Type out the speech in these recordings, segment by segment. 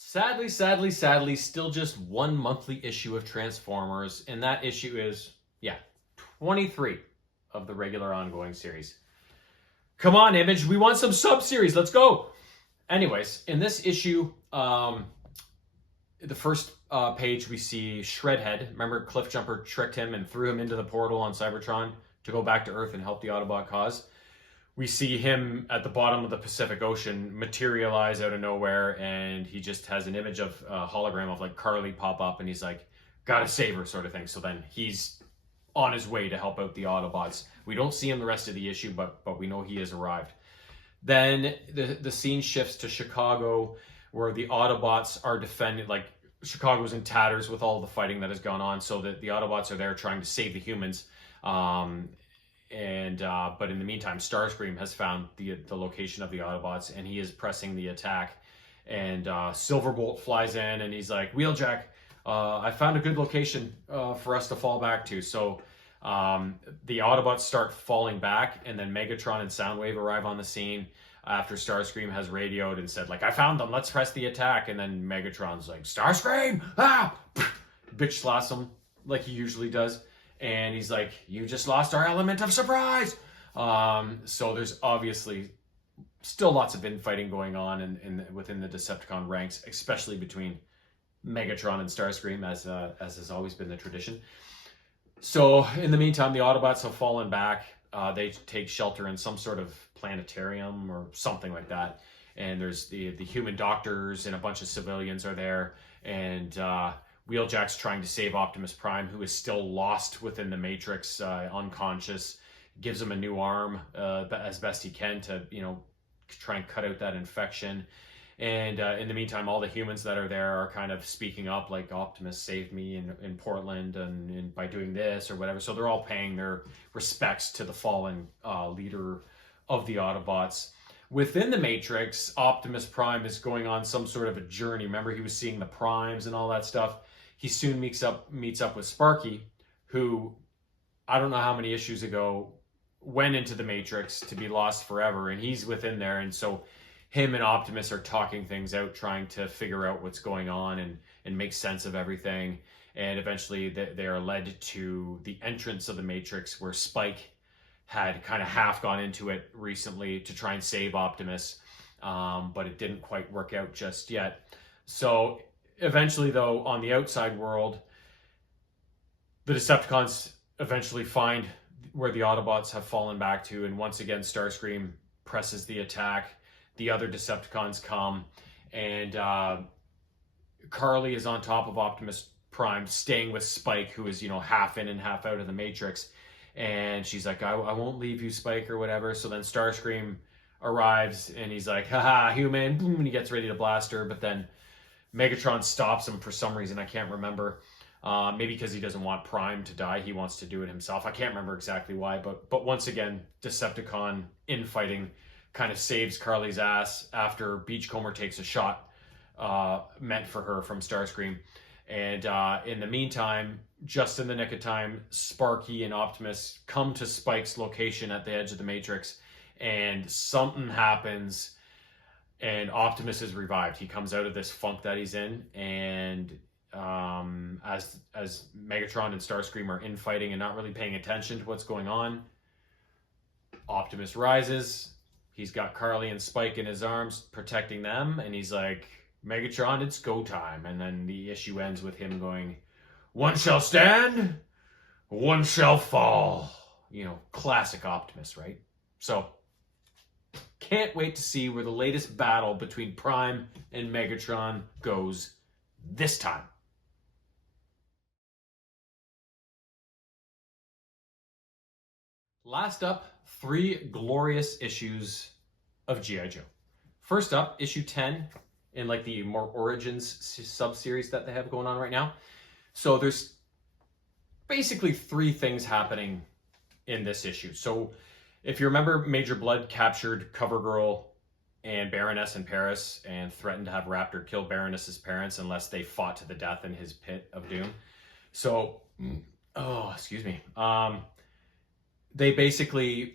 Sadly, still just one monthly issue of Transformers, and that issue is, 23 of the regular ongoing series. Come on, Image, we want some sub-series, let's go! Anyways, in this issue, the first page we see Shredhead. Remember Cliffjumper tricked him and threw him into the portal on Cybertron to go back to Earth and help the Autobot cause? We see him at the bottom of the Pacific Ocean materialize out of nowhere, and he just has an image of a hologram of like Carly pop up, and he's like, gotta save her, sort of thing. So then he's on his way to help out the Autobots. We don't see him the rest of the issue, but we know he has arrived. Then the scene shifts to Chicago, where the Autobots are defending, like Chicago's in tatters with all the fighting that has gone on, so that the Autobots are there trying to save the humans. But in the meantime, Starscream has found the location of the Autobots, and he is pressing the attack. And Silverbolt flies in, and he's like, Wheeljack, I found a good location for us to fall back to. So the Autobots start falling back, and then Megatron and Soundwave arrive on the scene after Starscream has radioed and said, like, I found them, let's press the attack. And then Megatron's like, Starscream! Ah! Bitch slaps him like he usually does. And he's like, you just lost our element of surprise. So there's obviously still lots of infighting going on within the Decepticon ranks, especially between Megatron and Starscream, as has always been the tradition. So in the meantime, the Autobots have fallen back. They take shelter in some sort of planetarium or something like that. And there's the human doctors and a bunch of civilians are there. And Wheeljack's trying to save Optimus Prime, who is still lost within the Matrix, unconscious. Gives him a new arm as best he can to, try and cut out that infection. And in the meantime, all the humans that are there are kind of speaking up, like, Optimus saved me in Portland and by doing this or whatever. So they're all paying their respects to the fallen leader of the Autobots. Within the Matrix, Optimus Prime is going on some sort of a journey. Remember, he was seeing the primes and all that stuff. He soon meets up with Sparky, who, I don't know how many issues ago, went into the Matrix to be lost forever, and he's within there. And so him and Optimus are talking things out, trying to figure out what's going on and make sense of everything. And eventually they are led to the entrance of the Matrix, where Spike had kind of half gone into it recently to try and save Optimus, but it didn't quite work out just yet. So eventually, though, on the outside world, the Decepticons eventually find where the Autobots have fallen back to, and once again, Starscream presses the attack. The other Decepticons come, and Carly is on top of Optimus Prime, staying with Spike, who is, half in and half out of the Matrix. And she's like, I won't leave you, Spike, or whatever. So then Starscream arrives, and he's like, haha, human, boom, and he gets ready to blast her, but then Megatron stops him for some reason. I can't remember. Maybe because he doesn't want Prime to die. He wants to do it himself. I can't remember exactly why. But once again, Decepticon infighting kind of saves Carly's ass after Beachcomber takes a shot meant for her from Starscream. And in the meantime, just in the nick of time, Sparky and Optimus come to Spike's location at the edge of the Matrix. And something happens. And Optimus is revived. He comes out of this funk that he's in, and as Megatron and Starscream are infighting and not really paying attention to what's going on, Optimus rises. He's got Carly and Spike in his arms, protecting them, and he's like, Megatron, it's go time. And then the issue ends with him going, one shall stand, one shall fall. Classic Optimus, right? So can't wait to see where the latest battle between Prime and Megatron goes this time. Last up, 3 glorious issues of G.I. Joe. First up, issue 10 in like the more Origins sub-series that they have going on right now. So there's basically 3 things happening in this issue. So if you remember, Major Blood captured CoverGirl and Baroness in Paris and threatened to have Raptor kill Baroness's parents unless they fought to the death in his pit of doom. So, they basically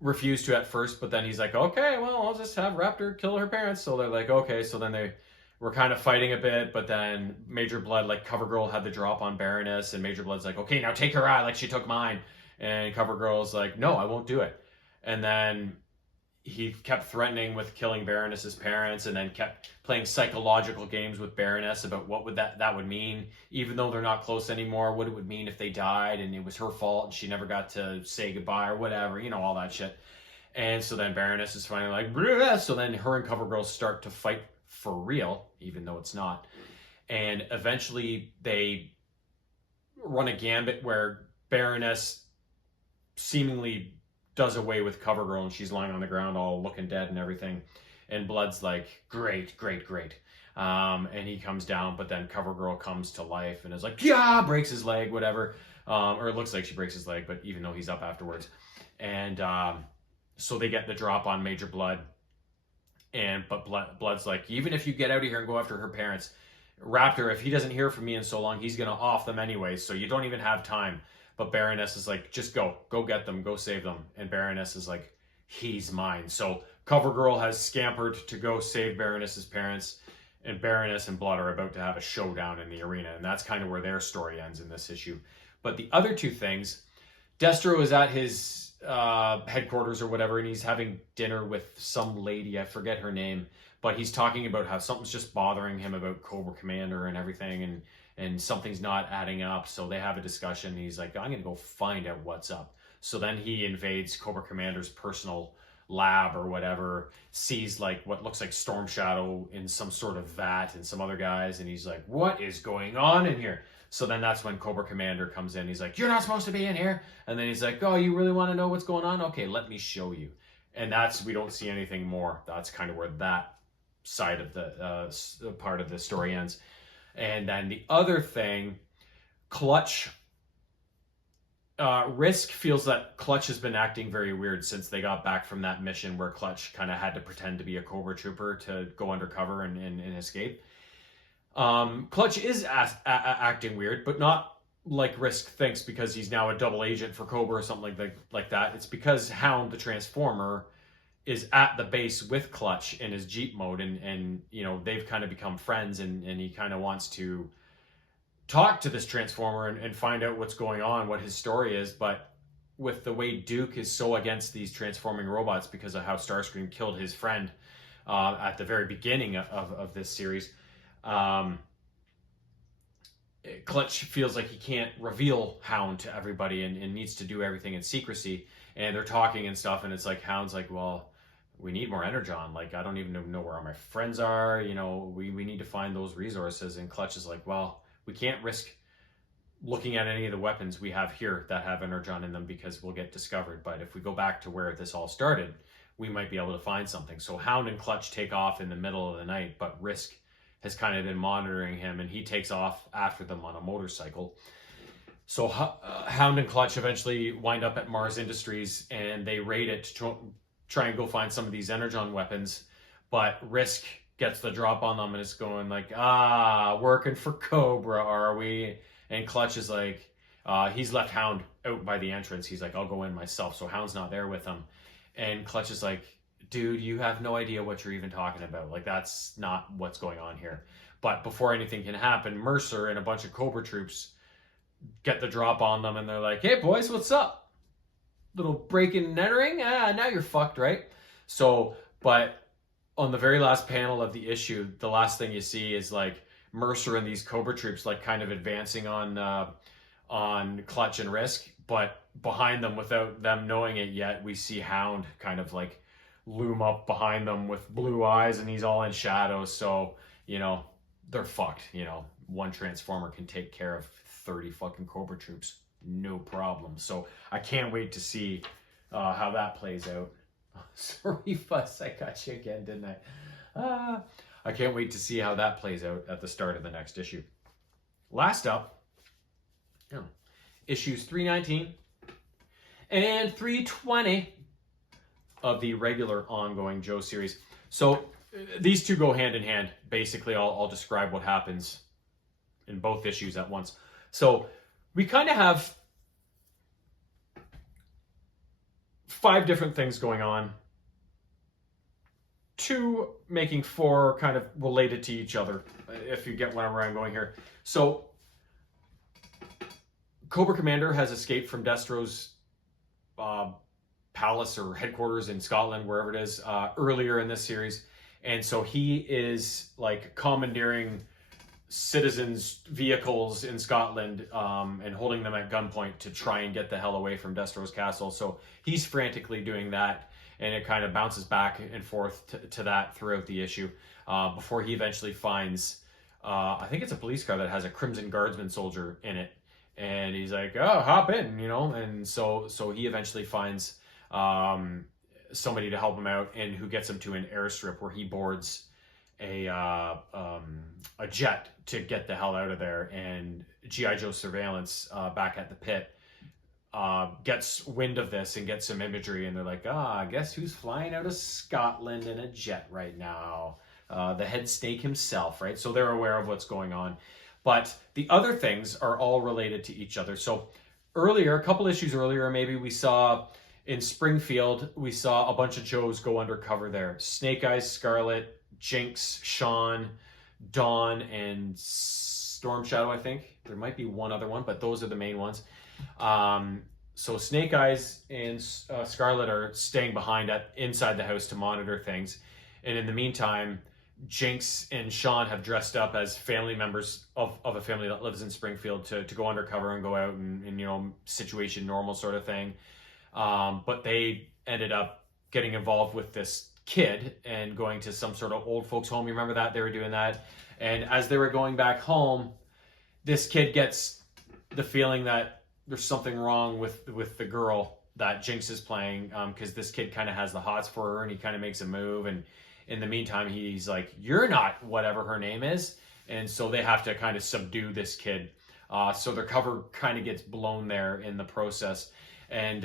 refused to at first, but then he's like, okay, well, I'll just have Raptor kill her parents. So they're like, okay. So then they were kind of fighting a bit, but then Major Blood, like CoverGirl had the drop on Baroness, and Major Blood's like, okay, now take her eye like she took mine. And CoverGirl's like, no, I won't do it. And then he kept threatening with killing Baroness's parents, and then kept playing psychological games with Baroness about what would that would mean, even though they're not close anymore, what it would mean if they died and it was her fault and she never got to say goodbye or whatever, you know, all that shit. And so then Baroness is finally like, bleh. So then her and CoverGirl start to fight for real, even though it's not. And eventually they run a gambit where Baroness seemingly does away with CoverGirl, and she's lying on the ground all looking dead and everything. And Blood's like, great. And he comes down, but then CoverGirl comes to life and is like, yeah, breaks his leg, whatever. Or it looks like she breaks his leg, but even though he's up afterwards. And so they get the drop on Major Blood. But Blood's like, even if you get out of here and go after her parents, Raptor, if he doesn't hear from me in so long, he's going to off them anyway, so you don't even have time. But Baroness is like, just go get them, go save them. And Baroness is like, he's mine. So CoverGirl has scampered to go save Baroness's parents, and Baroness and Blood are about to have a showdown in the arena. And that's kind of where their story ends in this issue. But the other two things, Destro is at his headquarters or whatever, and he's having dinner with some lady, I forget her name, but he's talking about how something's just bothering him about Cobra Commander and everything, and something's not adding up. So they have a discussion. He's like, I'm going to go find out what's up. So then he invades Cobra Commander's personal lab or whatever, sees like what looks like Storm Shadow in some sort of vat and some other guys. And he's like, what is going on in here? So then that's when Cobra Commander comes in. He's like, you're not supposed to be in here. And then he's like, oh, you really want to know what's going on? Okay, let me show you. And we don't see anything more. That's kind of where that side of the part of the story ends. And then the other thing, Clutch, Risk feels that Clutch has been acting very weird since they got back from that mission where Clutch kind of had to pretend to be a Cobra Trooper to go undercover and escape. Clutch is acting weird, but not like Risk thinks because he's now a double agent for Cobra or something like that. It's because Hound the Transformer is at the base with Clutch in his Jeep mode, and you know, they've kind of become friends, and he kind of wants to talk to this Transformer and find out what's going on, what his story is. But with the way Duke is so against these transforming robots because of how Starscream killed his friend at the very beginning of this series, Clutch feels like he can't reveal Hound to everybody and needs to do everything in secrecy. And they're talking and stuff, and it's like Hound's like, well, we need more Energon. Like, I don't even know where all my friends are. You know, we need to find those resources. And Clutch is like, well, we can't risk looking at any of the weapons we have here that have Energon in them because we'll get discovered. But if we go back to where this all started, we might be able to find something. So Hound and Clutch take off in the middle of the night, but Risk has kind of been monitoring him, and he takes off after them on a motorcycle. So Hound and Clutch eventually wind up at Mars Industries, and they raid it to try and go find some of these Energon weapons. But Risk gets the drop on them, and it's going like, working for Cobra, are we? And Clutch is like, he's left Hound out by the entrance. He's like, I'll go in myself. So Hound's not there with him. And Clutch is like, dude, you have no idea what you're even talking about. Like, that's not what's going on here. But before anything can happen, Mercer and a bunch of Cobra troops get the drop on them, and they're like, hey, boys, what's up? Little break-in and entering? Now you're fucked, right? So, but on the very last panel of the issue, the last thing you see is, like, Mercer and these Cobra troops, like, kind of advancing on Clutch and Risk. But behind them, without them knowing it yet, we see Hound kind of, like, loom up behind them with blue eyes, and he's all in shadows. So, you know, they're fucked. You know, one Transformer can take care of 30 fucking Cobra troops, no problem. So I can't wait to see how that plays out. Sorry, Fuss, I got you again, didn't I? I can't wait to see how that plays out at the start of the next issue. Last up, issues 319 and 320 of the regular ongoing Joe series. So these two go hand in hand. Basically, I'll describe what happens in both issues at once. So we kind of have 5 different things going on. 2, making 4 kind of related to each other, if you get where I'm going here. So Cobra Commander has escaped from Destro's palace or headquarters in Scotland, wherever it is, earlier in this series. And so he is like commandeering citizens' vehicles in Scotland and holding them at gunpoint to try and get the hell away from Destro's castle. So he's frantically doing that, and it kind of bounces back and forth to that throughout the issue before he eventually finds, I think it's a police car that has a Crimson Guardsman soldier in it. And he's like, oh, hop in, and so he eventually finds somebody to help him out, and who gets him to an airstrip where he boards a jet to get the hell out of there. And G.I. Joe Surveillance back at the pit gets wind of this and gets some imagery, and they're like, guess who's flying out of Scotland in a jet right now? The head snake himself, right? So they're aware of what's going on. But the other things are all related to each other. So earlier, a couple issues earlier, maybe we saw in Springfield, we saw a bunch of Joes go undercover there. Snake Eyes, Scarlet, Jinx, Sean, Dawn, and Storm Shadow, I think. There might be one other one, but those are the main ones. So Snake Eyes and Scarlet are staying behind inside the house to monitor things. And in the meantime, Jinx and Sean have dressed up as family members of a family that lives in Springfield to go undercover and go out and situation normal sort of thing. But they ended up getting involved with this kid and going to some sort of old folks home. You remember that? They were doing that. And as they were going back home, this kid gets the feeling that there's something wrong with the girl that Jinx is playing, because this kid kind of has the hots for her, and he kind of makes a move. And in the meantime, he's like, you're not whatever her name is. And so they have to kind of subdue this kid. So their cover kind of gets blown there in the process. And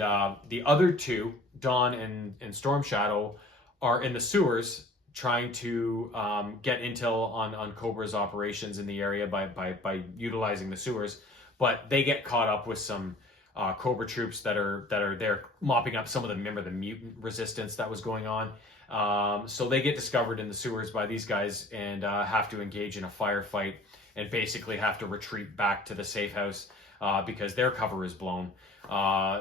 the other two, Dawn and Storm Shadow, are in the sewers trying to get intel on Cobra's operations in the area by utilizing the sewers. But they get caught up with some Cobra troops that are there mopping up some of the mutant resistance that was going on. So they get discovered in the sewers by these guys and have to engage in a firefight and basically have to retreat back to the safe house because their cover is blown,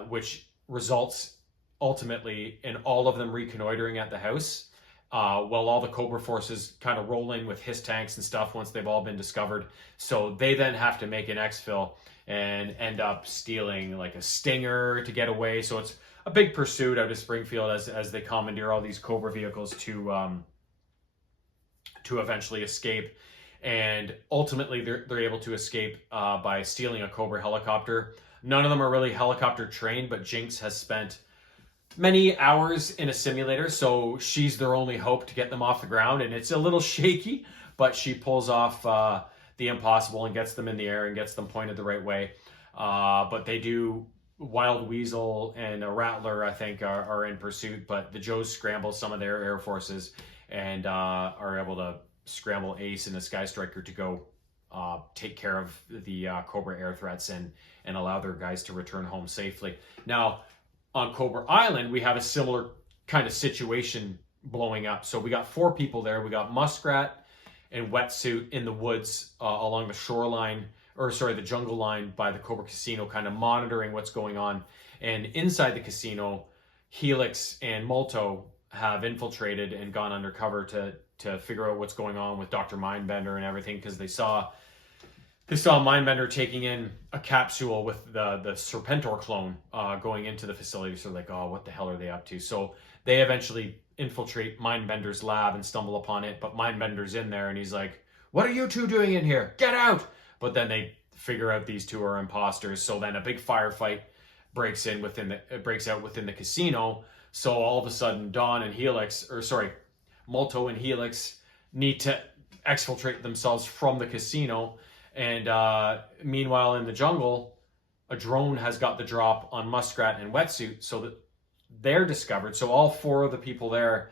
which results ultimately in all of them reconnoitering at the house, while all the Cobra forces kind of roll in with his tanks and stuff once they've all been discovered. So they then have to make an exfil and end up stealing like a Stinger to get away. So it's a big pursuit out of Springfield as they commandeer all these Cobra vehicles to eventually escape. And ultimately they're able to escape by stealing a Cobra helicopter. None of them are really helicopter trained, but Jinx has spent many hours in a simulator, so she's their only hope to get them off the ground. And it's a little shaky, but she pulls off the impossible and gets them in the air and gets them pointed the right way. But they do. Wild Weasel and a Rattler, I think, are in pursuit, but the Joes scramble some of their air forces and are able to scramble Ace and the Sky Striker to go take care of the Cobra air threats and allow their guys to return home safely. Now, on Cobra Island, we have a similar kind of situation blowing up. So we got 4 people there. We got Muskrat and Wetsuit in the woods along the shoreline, the jungle line by the Cobra Casino, kind of monitoring what's going on. And inside the casino, Helix and Molto have infiltrated and gone undercover to figure out what's going on with Dr. Mindbender and everything, because they saw Mindbender taking in a capsule with the Serpentor clone going into the facility. So like, oh, what the hell are they up to? So they eventually infiltrate Mindbender's lab and stumble upon it, but Mindbender's in there and he's like, what are you two doing in here? Get out! But then they figure out these two are imposters. So then a big firefight breaks out within the casino. So all of a sudden, Molto and Helix need to exfiltrate themselves from the casino. And meanwhile, in the jungle, a drone has got the drop on Muskrat and Wetsuit, so that they're discovered. So all 4 of the people there,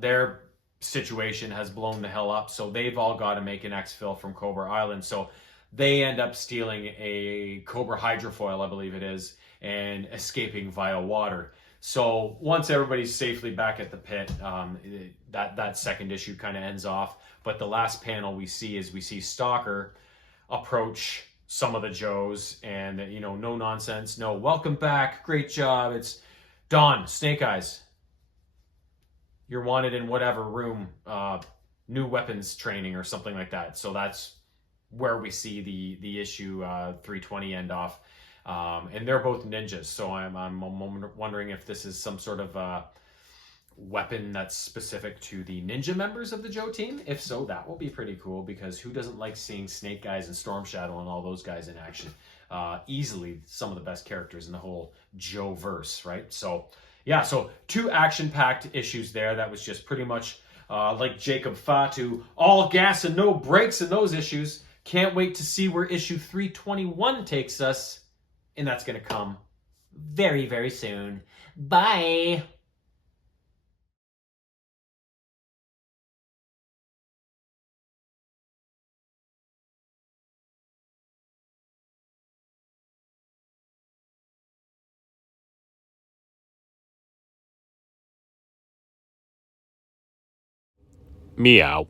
their situation has blown the hell up. So they've all got to make an exfil from Cobra Island. So they end up stealing a Cobra hydrofoil, I believe it is, and escaping via water. So once everybody's safely back at the pit, that second issue kind of ends off. But the last panel we see Stalker approach some of the Joes, and no nonsense, no welcome back, great job. It's Don, Snake Eyes. You're wanted in whatever room, new weapons training or something like that. So that's where we see the issue 320 end off. And they're both ninjas, so I'm wondering if this is some sort of weapon that's specific to the ninja members of the Joe team. If so, that will be pretty cool, because who doesn't like seeing Snake Eyes and Storm Shadow and all those guys in action? Easily some of the best characters in the whole Joe verse, right? So yeah, so 2 action-packed issues there. That was just pretty much like Jacob Fatu, all gas and no brakes in those issues. Can't wait to see where issue 321 takes us. And that's going to come very, very soon. Bye. Meow.